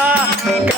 Ah.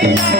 Hey,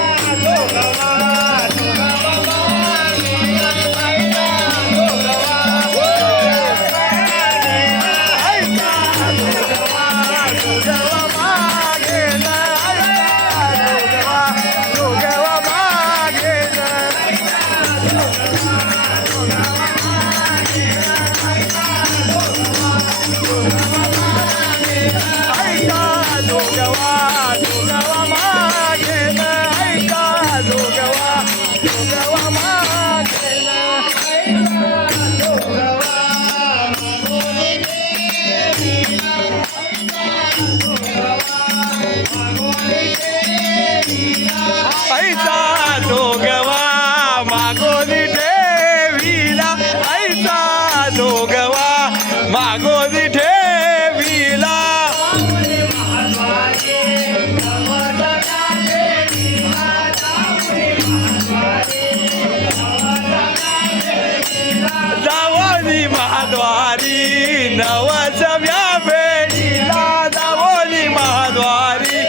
नवसव्या फेडीला दावोली महाद्वारी.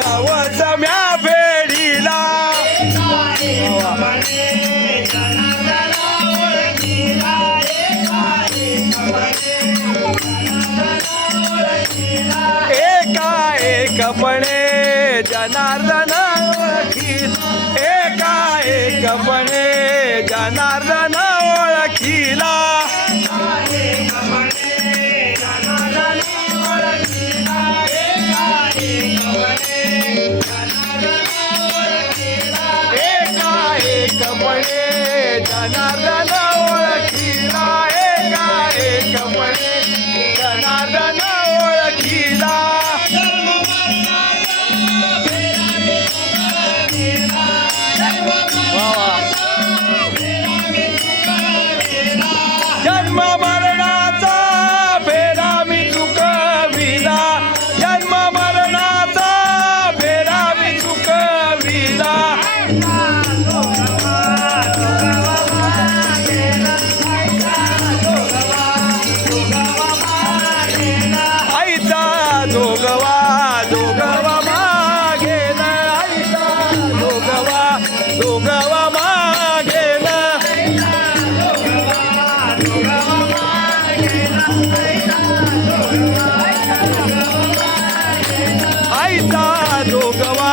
नवसव्या फेडीला एका एकपणे जनार्दन જનાર્દન आईचा जोगवा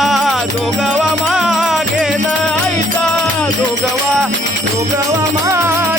जोगवा मागे ना आईचा जोगवा जोगवा मागे